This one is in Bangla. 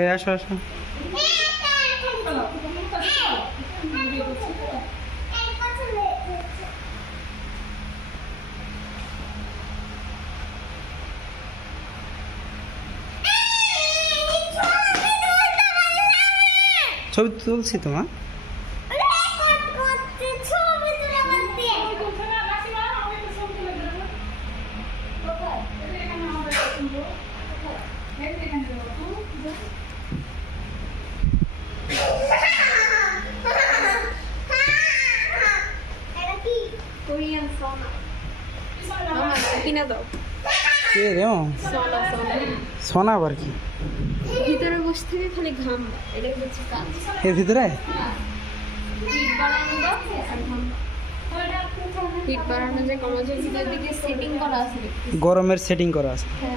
এই আসো আসো। ছবি তুলছি তোমার। কিনা দাও কে রে ও? সোনা আবার কি? ভিতরে বসে থেকে খালি ঘাম, এটা হচ্ছে কাজ। এর ভিতরে হিট বাড়ানো দাও আর ঘাম। হিট বাড়ানো যে কমাজের ভিতর দিকে সেটিং করা আছে। গরমের সেটিং করা আছে। হ্যাঁ